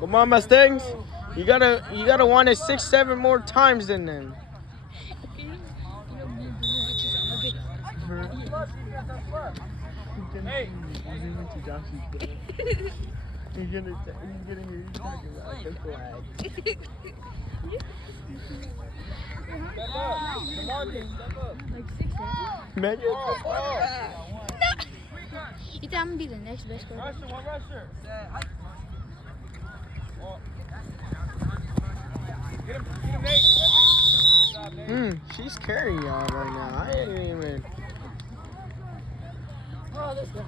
Come on, Mustangs. You gotta want it 6, 7 more times than them. Hey, he's getting here. He's talking about the flag. Step up. Come on, step up. Like 6 seconds. Man, you're You think I'm gonna be the next best player? Rusher, one rusher. Get him, Nate. She's carrying y'all right now. I ain't even. Oh, this guy.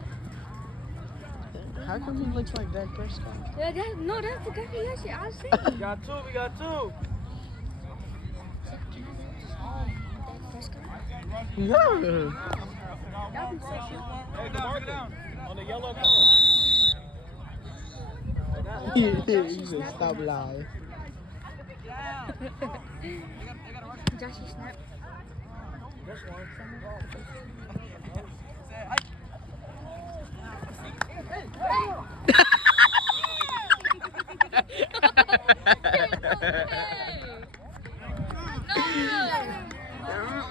How come he looks like Dak Prescott? Yeah, that's the guy from last year. I see. We got two. No. Hey, down. On the yellow ball. He said stop lying. Joshy snap.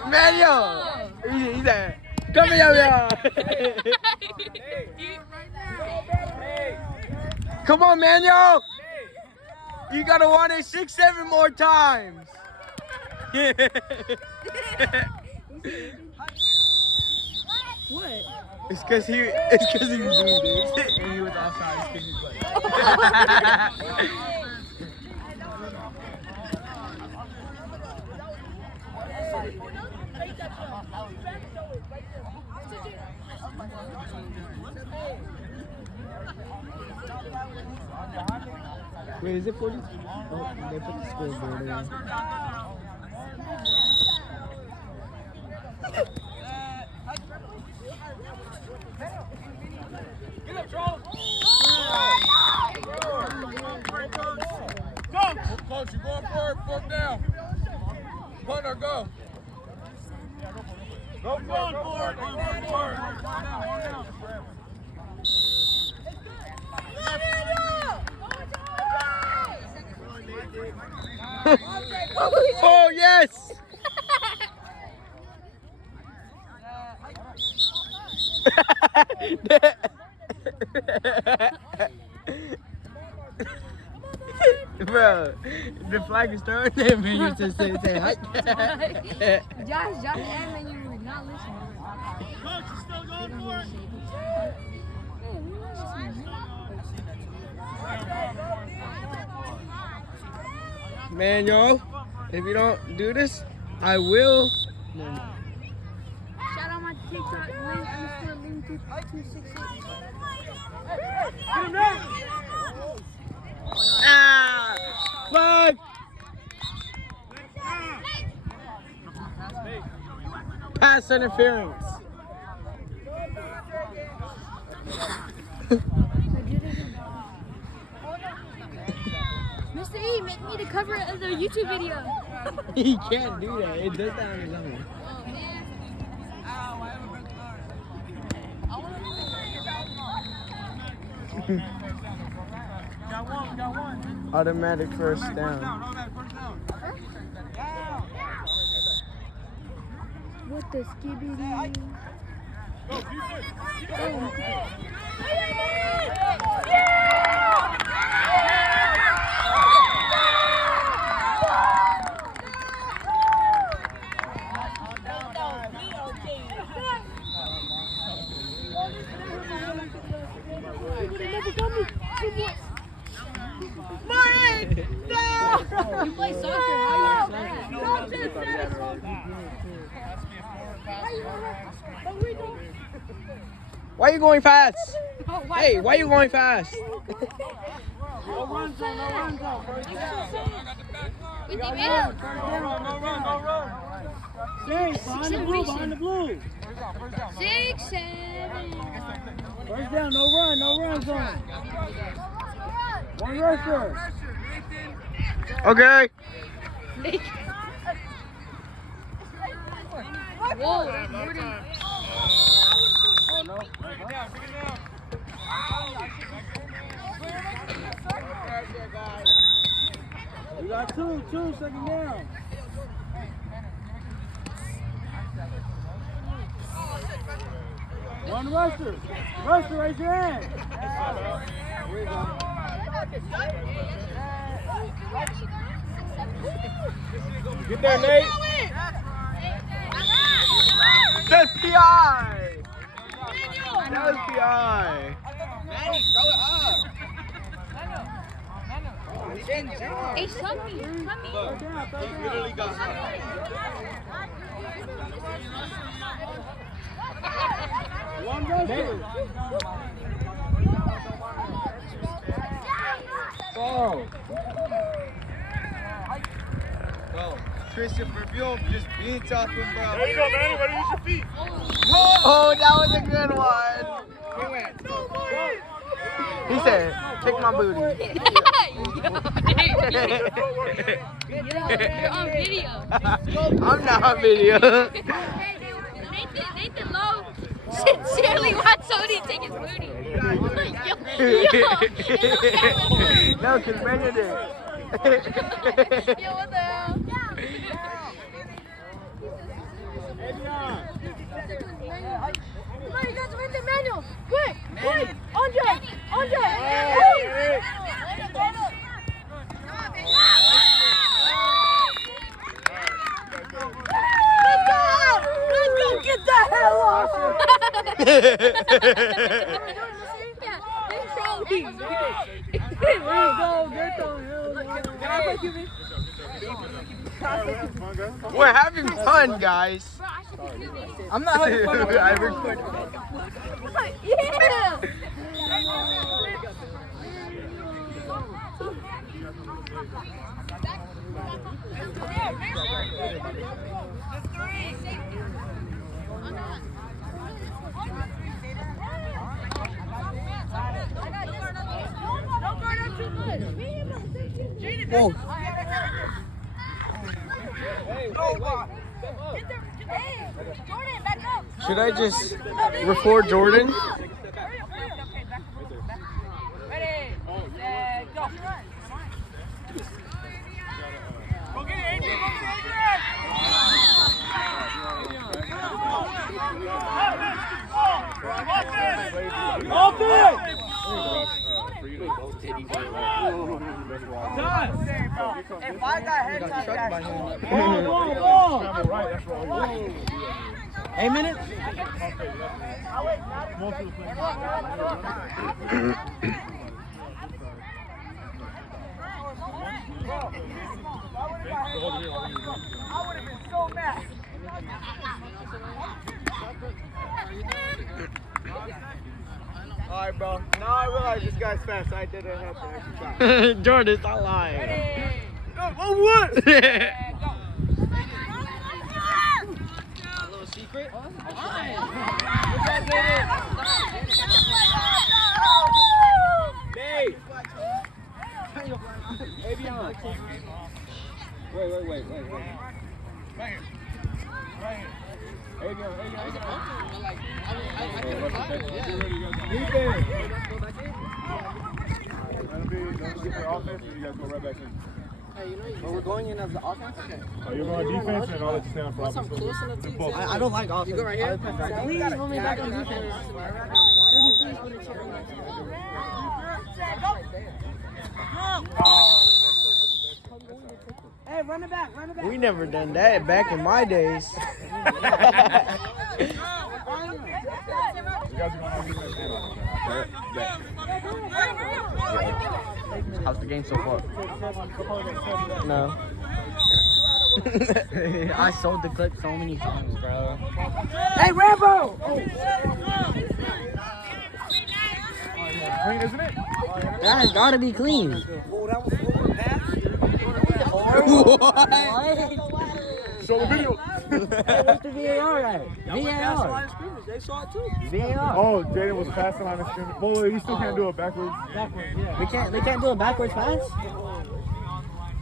Manuel! He said, come here, y'all. Come on, Manuel! You gotta want it 6, 7 more times. What? It's cause he was doing this and he was outside. It's 'cause he played. Wait, is it 40? Oh, they put the scoreboard in. Get up, Charles. Go! Coach, you going forward, 4th down. Punter, go. Go forward. Oh, yes! Bro, the flag is thrown there, man. You just say hi. Josh, and you were not listening. Coach, you still going for it? Man, yo, if you don't do this, I will. Shout out my TikTok link. I'm still link 266. Ah! Fuck! Pass interference. Mr. E, make me the cover of the YouTube video. He can't do that. It does that on his own. Oh, man. Got one. Automatic first down. What the skibidi? Go, defense. You play soccer, how you Why are you going fast? Hey, why are you going fast? No run zone. We made it. No run. Behind the blue. 6, 7. First down, no run zone. One rusher. Okay. Whoa, that's Morty. Oh, no. Bring it down. You got two, second down. One rusher. Rusher, raise your hand. Get there, Nate. That's PI. That's PI. Hey, Sunny. Literally got One rusher. Bro, Christopher, if you don't just beat off him, bro. There you go, man. You better use your feet. Oh, that was a good one. He said, kick my booty. You're on video. I'm not on video. Nathan Lowe sincerely wants Sony to take his booty. No, because Brandon did. Yo, what the hell? Come on, you guys win the manual. Quick, quick. Andre. Let's go get the hell off. We're having fun, guys. I'm not having fun. I recorded. Yeah. Whoa. Should I just record Jordan? Ready, set, go. Go get it, Adrian. Go get it, Adrian. Offense! If I got head touch, Ball. 8 minutes? I would have been so mad. Alright, bro. Now I realize this guy's fast. I didn't have to extra time. Jordan's not lying. Oh, what? A little secret. Dave. Avion. Wait. Right here. Avion. We're going in as the offense? Okay. You're going defense and I'll let you stay on front. I don't like offense. You go right here? Please hold me back on defense. Hey, run it back. We never done that back in my days. You guys are going to How's the game so far? No. I sold the clip so many times, bro. Hey, Rambo! clean, isn't it? That has got to be clean. Show the video. What's the VAR at? VAR. They saw it too. VAR. Oh, Jaden was passing on the scrimmage. Well, you still can't do it backwards. We can't do a backwards pass?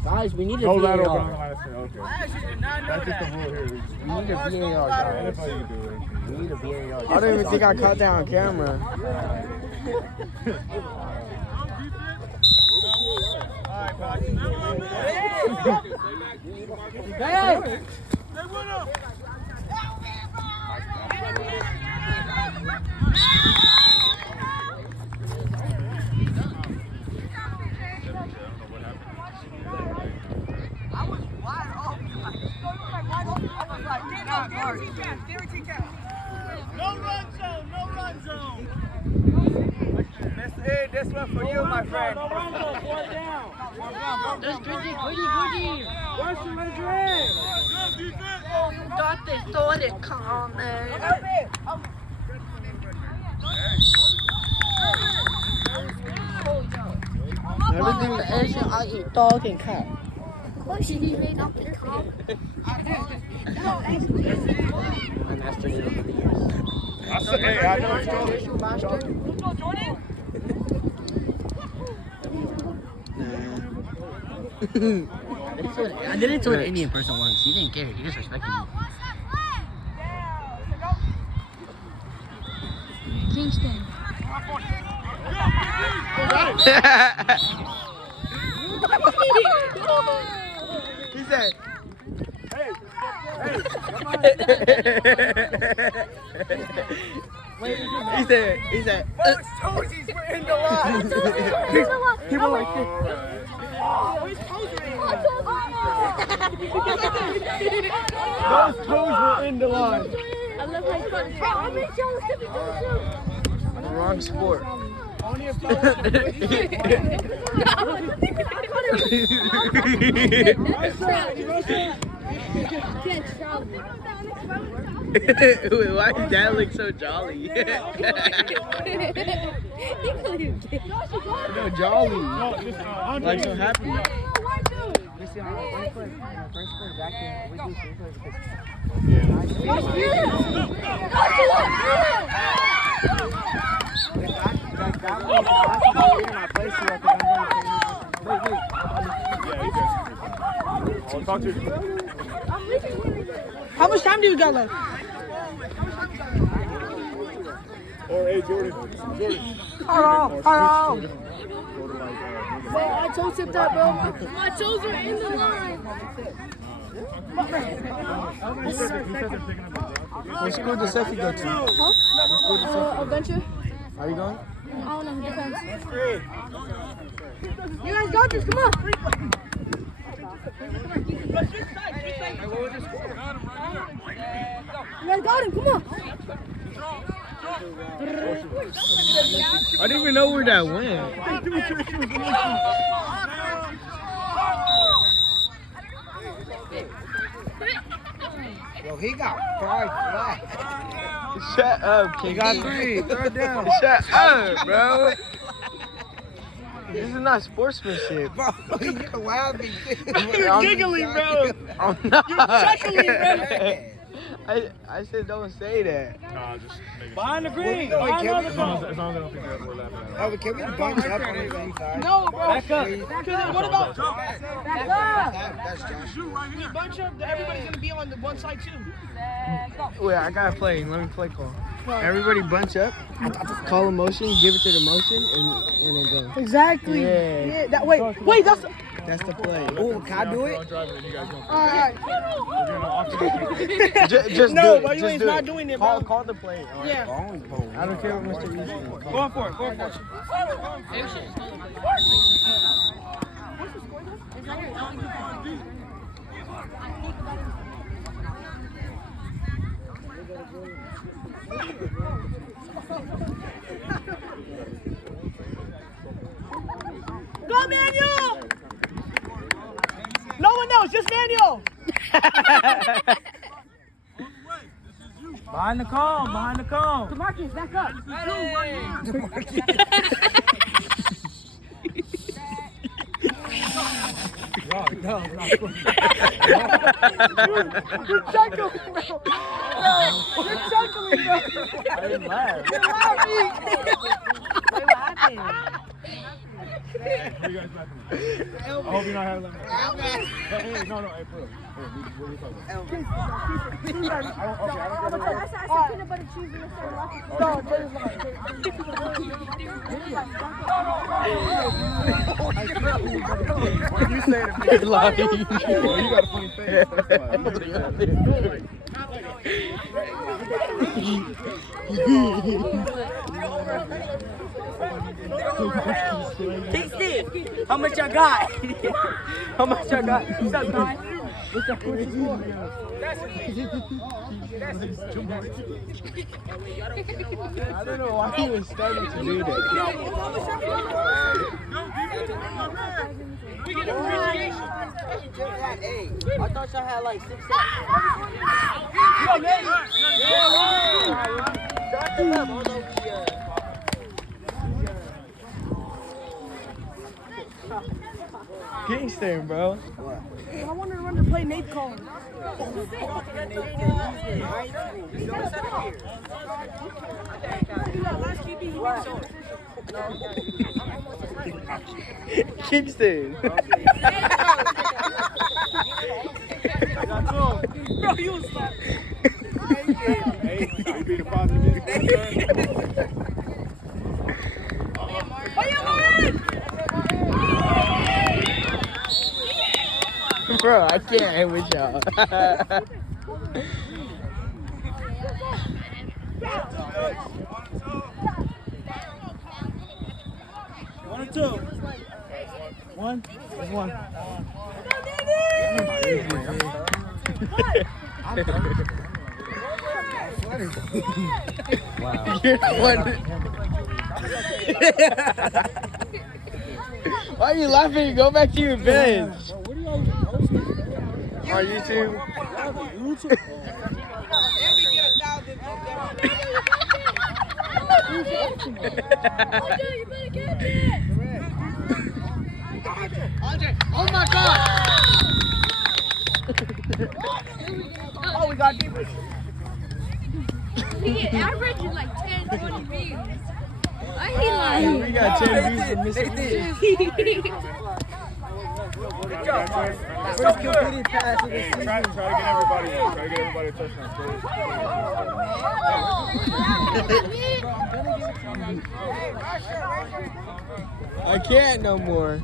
Guys, we need a No lateral on the VAR. line of scrimmage. Okay. That's just the rule here. We need a VAR, guys. NFL, you can do it. We need a VAR. I don't even think I caught that on camera. Hey! No run zone, no run zone. This one for you, my friend. That's goody, goody. Where's the Madrid? Good defense. You got this, throw it, calm, man. Everything the Asian, I eat dog and cat. She made up the calm. I mastered it over the years. I said, hey, I know it's cold. I did it to an Indian person once. He didn't care. He just respected me. Kingston. He said, he said, Toesies were in the line. He went like this. Those toes were in the line. I love how you wrong sport. Only if Why does that look so jolly? No, jolly. Like so happy. I'll talk to you. how much time do you got left? Or, hey, Jordan. Hold on. I told him that, bro. My toes are in the line. What school does Seffi go to? What school does Seffi go to? Adventure? Are you going? I don't know. Depends. You guys got this. Come on. You guys got him. Come on. I didn't even know where that went. Yo, he got 5 flat. Shut up, King. He got 3. Third down. Shut up, bro. This is not sportsmanship. Bro, you're laughing. You're giggling, bro. I'm not. You're chuckling, bro. I said don't say that. Nah, just make it. Behind the green. As long as I don't think that we're laughing at it. Oh, can we bunch up on the same side? No, bro. Back up. What about? Back up. That's Josh. We bunch up. Everybody's gonna be on the one side too. Wait, I gotta play. Let me play call. Everybody bunch up. Call a motion. Give it to the motion, and then go. Exactly. Yeah. That wait. That's the play. Oh, can I do it? I'll drive it and you guys don't. All right. Just No, do it. but you Just ain't do not it. doing it, bro. Call the play. All right? Yeah. I don't care what Mr. Reese says. Going for it. Go, Manuel! No one else, just Manuel! Behind the cone. Demarcus, back up. You're chuckling, bro. You're chuckling, bro. I didn't laugh. You're laughing. What you guys laughing at? I hope you're not having that. Hey, no, hey, bro. Hey, what are we talking about? I don't I said peanut butter cheese and the same lucky. When you say it, it's lying. Oh, you got a funny face. Kingston, how much I got? How much I got? What's up, guys? What's up? I don't know why he was starting to do that. We get appreciation. I thought y'all had like 6 seconds. Kingston, bro. I wanted to run to play Nate Call. Kingston. Bro, you was like, Hey, you being a positive Bro, I can't hang with y'all. 1 or 2? 1? There's 1. Wow. You're the one. Why are you laughing? Go back to your bench. On YouTube. Oh my God! Oh, we got deepers. he averaging like 10, 20 beams. Why he lying? We got 10 views for missing this. First completed pass of the season. Try to get everybody in. Try to get everybody a touchdown. I can't no more.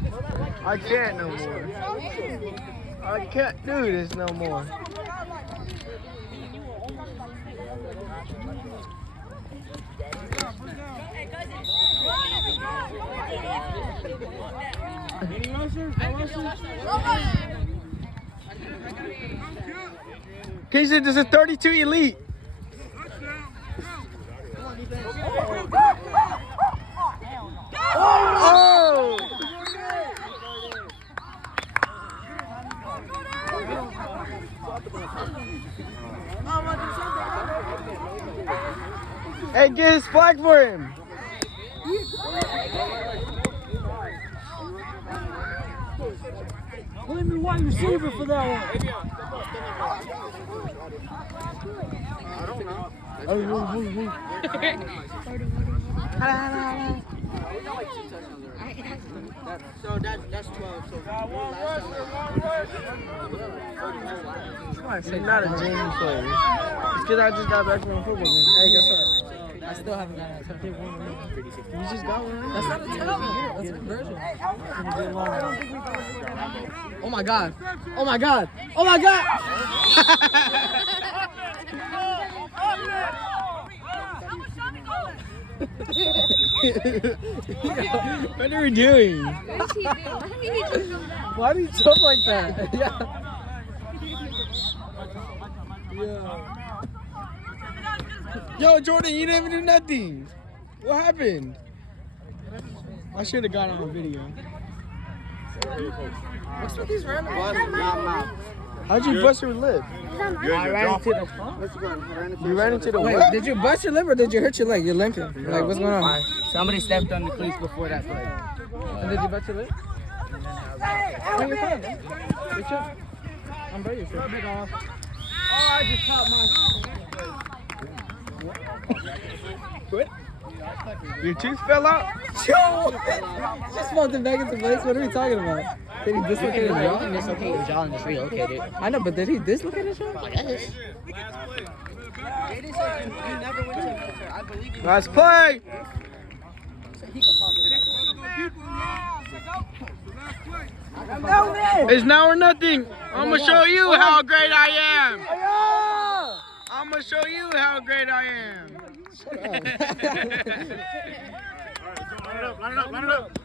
I can't no more. I can't do this no more. Kingston, this is 32 elite. Oh! Hey, get his flag for him. Put him in wide receiver for that one. So that's 12. So You're not a genuine player. It's because I just got back from a football game. hey, guess what? I still haven't got that. You just got one. That's not a 10. That's a conversion. Oh my God. Oh my God. Oh my God. What are we doing? What is he doing? Why did he just come down? Why do you jump like that? Yeah. Yo, Jordan, you didn't even do nothing. What happened? I should have got on video. What's with these random How'd you bust your lip? I ran into the You ran into the Wait, what? did you bust your lip or did you hurt your leg? You're limping. Like, what's going on? Somebody stepped on the cleats before that play. And did you bust your lip? Bring your phone. Good job. I'm ready. Rub it off. Oh, I just caught my. Quit? Your tooth fell out? Just bumped him back into place. What are we talking about? Did he dislocate his You jaw? can dislocate your jaw and just relocate it. I know, but did he dislocate his jaw? I guess. Last play. It's now or nothing. I'm gonna show you how great I am. I'm gonna show you how great I am. Line it up, line it up, line it up.